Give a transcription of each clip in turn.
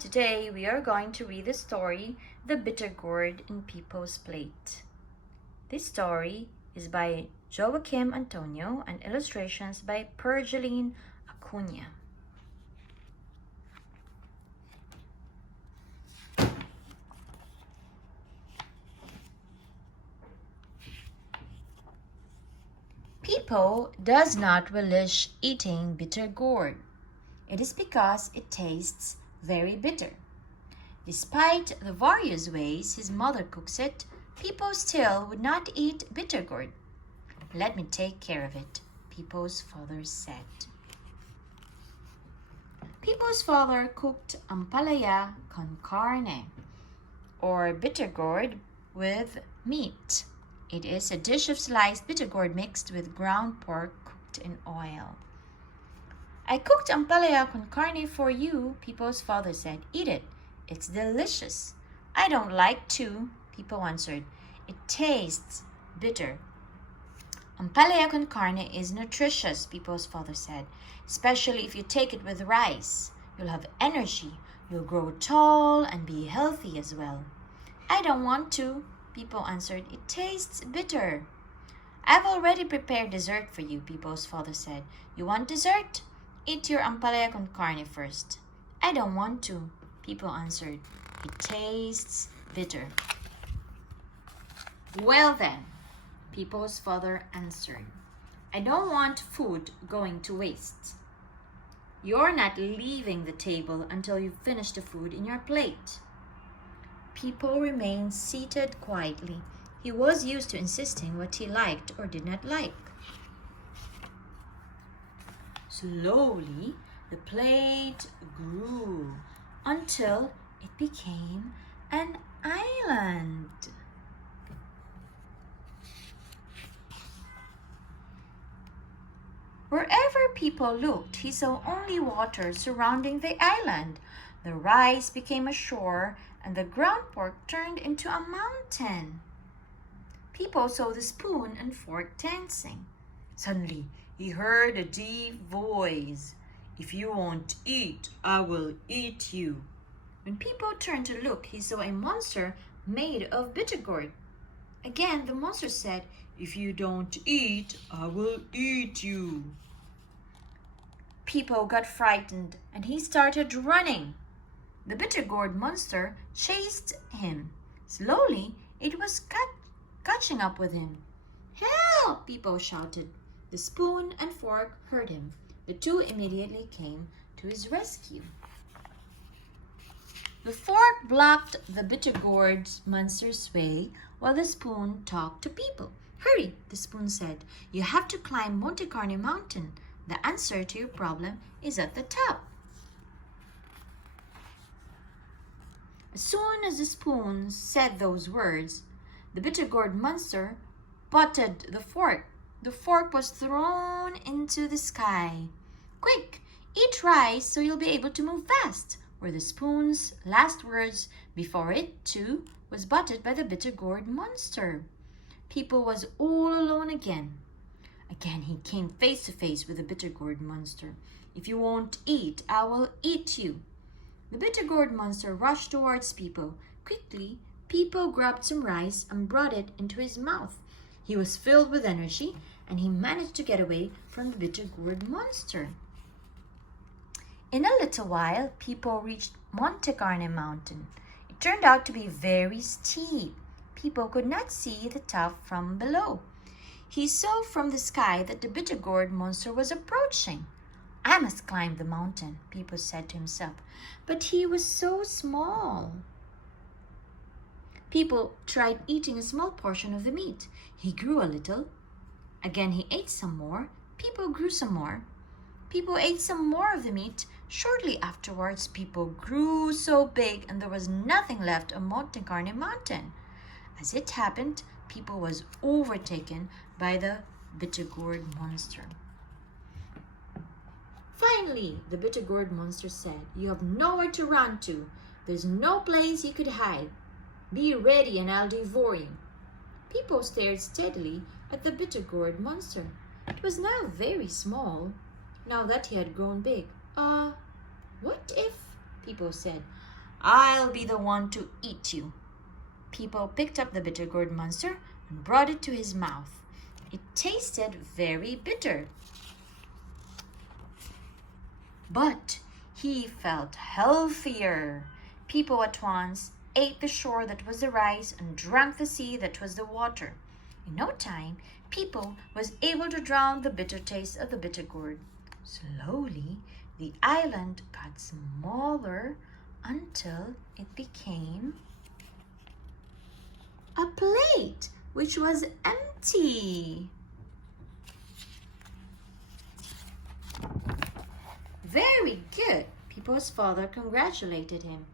today we are going to read the story The Bitter Gourd in Peepo's Plate. This story is by Joachim Antonio and illustrations by Pergylene Acuña. Peepo does not relish eating bitter gourd. It is because it tastes very bitter. Despite the various ways his mother cooks it, Peepo still would not eat bitter gourd. "Let me take care of it," Peepo's father said. Peepo's father cooked ampalaya con carne, or bitter gourd with meat. It is a dish of sliced bitter gourd mixed with ground pork cooked in oil. "I cooked ampalaya con carne for you," Peepo's father said. "Eat it. It's delicious." "I don't like to," Peepo answered. "It tastes bitter." "Ampalaya con carne is nutritious," Peepo's father said, "especially if you take it with rice. You'll have energy, you'll grow tall and be healthy as well." "I don't want to," Peepo answered. "It tastes bitter." "I've already prepared dessert for you," Peepo's father said. "You want dessert? Eat your ampalaya con carne first." "I don't want to," Peepo answered. "It tastes bitter." "Well then," Peepo's father answered, "I don't want food going to waste. You're not leaving the table until you finish the food in your plate." Peepo remained seated quietly. He was used to insisting what he liked or did not like. Slowly, the plate grew until it became an island. Wherever Peepo looked, he saw only water surrounding the island. The rice became a shore, and the ground pork turned into a mountain. Peepo saw the spoon and fork dancing. Suddenly, he heard a deep voice. "If you won't eat, I will eat you." When Peepo turned to look, he saw a monster made of bitter gourd. Again, the monster said, "If you don't eat, I will eat you." Peepo got frightened and he started running. The bitter gourd monster chased him. Slowly, it was catching up with him. "Help!" Peepo shouted. The spoon and fork heard him. The two immediately came to his rescue. The fork blocked the bitter gourd monster's way while the spoon talked to Peepo. "Hurry," the spoon said. "You have to climb Monte Carlo Mountain. The answer to your problem is at the top." As soon as the spoon said those words, the bitter gourd monster butted the fork. The fork was thrown into the sky. "Quick, eat rice so you'll be able to move fast," were the spoon's last words before it, too, was butted by the bitter gourd monster. Peepo was all alone again. Again he came face to face with the bitter gourd monster. "If you won't eat, I will eat you." The bitter gourd monster rushed towards Peepo. Quickly, Peepo grabbed some rice and brought it into his mouth. He was filled with energy, and he managed to get away from the bitter gourd monster. In a little while, Peepo reached Monte Carlo Mountain. It turned out to be very steep. Peepo could not see the top from below. He saw from the sky that the bitter gourd monster was approaching. "I must climb the mountain," Peepo said to himself. But he was so small. Peepo tried eating a small portion of the meat. He grew a little. Again he ate some more. Peepo grew some more. Peepo ate some more of the meat. Shortly afterwards, Peepo grew so big and there was nothing left of Monte Carlo Mountain. As it happened, Peepo was overtaken by the bitter gourd monster. Finally, the bitter gourd monster said, "You have nowhere to run to. There's no place you could hide. Be ready and I'll devour you." Peepo stared steadily at the bitter gourd monster. It was now very small, now that he had grown big. What if Peepo said. "I'll be the one to eat you." Peepo picked up the bitter gourd monster and brought it to his mouth. It tasted very bitter. But he felt healthier. Peepo at once ate the shore that was the rice and drank the sea that was the water. In no time, Peepo was able to drown the bitter taste of the bitter gourd. Slowly, the island got smaller until it became a plate which was empty. Very good. Peepo's father congratulated him.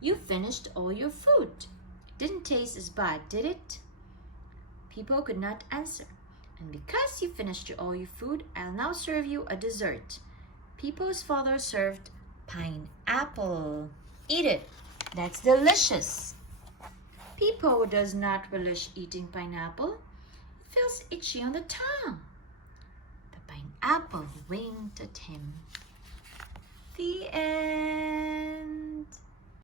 "You finished all your food. It didn't taste as bad, did it?" Peepo could not answer. "And because you finished all your food, I'll now serve you a dessert." Peepo's father served pineapple. "Eat it. That's delicious." Peepo does not relish eating pineapple. It feels itchy on the tongue. The pineapple winked at him. The end.